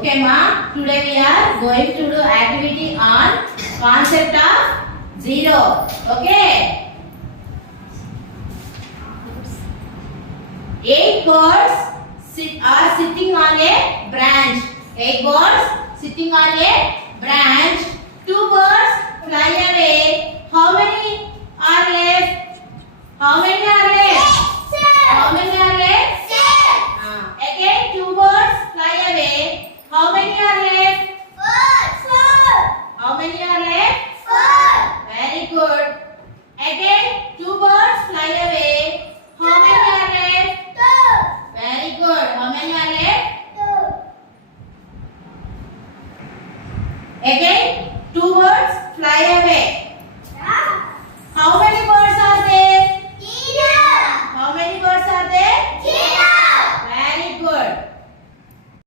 Okay, ma. Today we are going to do activity on concept of zero. Okay. 8 birds are sitting on a branch. 8 birds sitting on a branch. 2 birds fly away. How many are left? How many are left? How many are left? Again 2 birds fly away. How many are left? 4. How many are left? 4. Very good. Again 2 birds fly away. How many are left? 2. Very good. How many are left? 2. Again 2 birds fly away.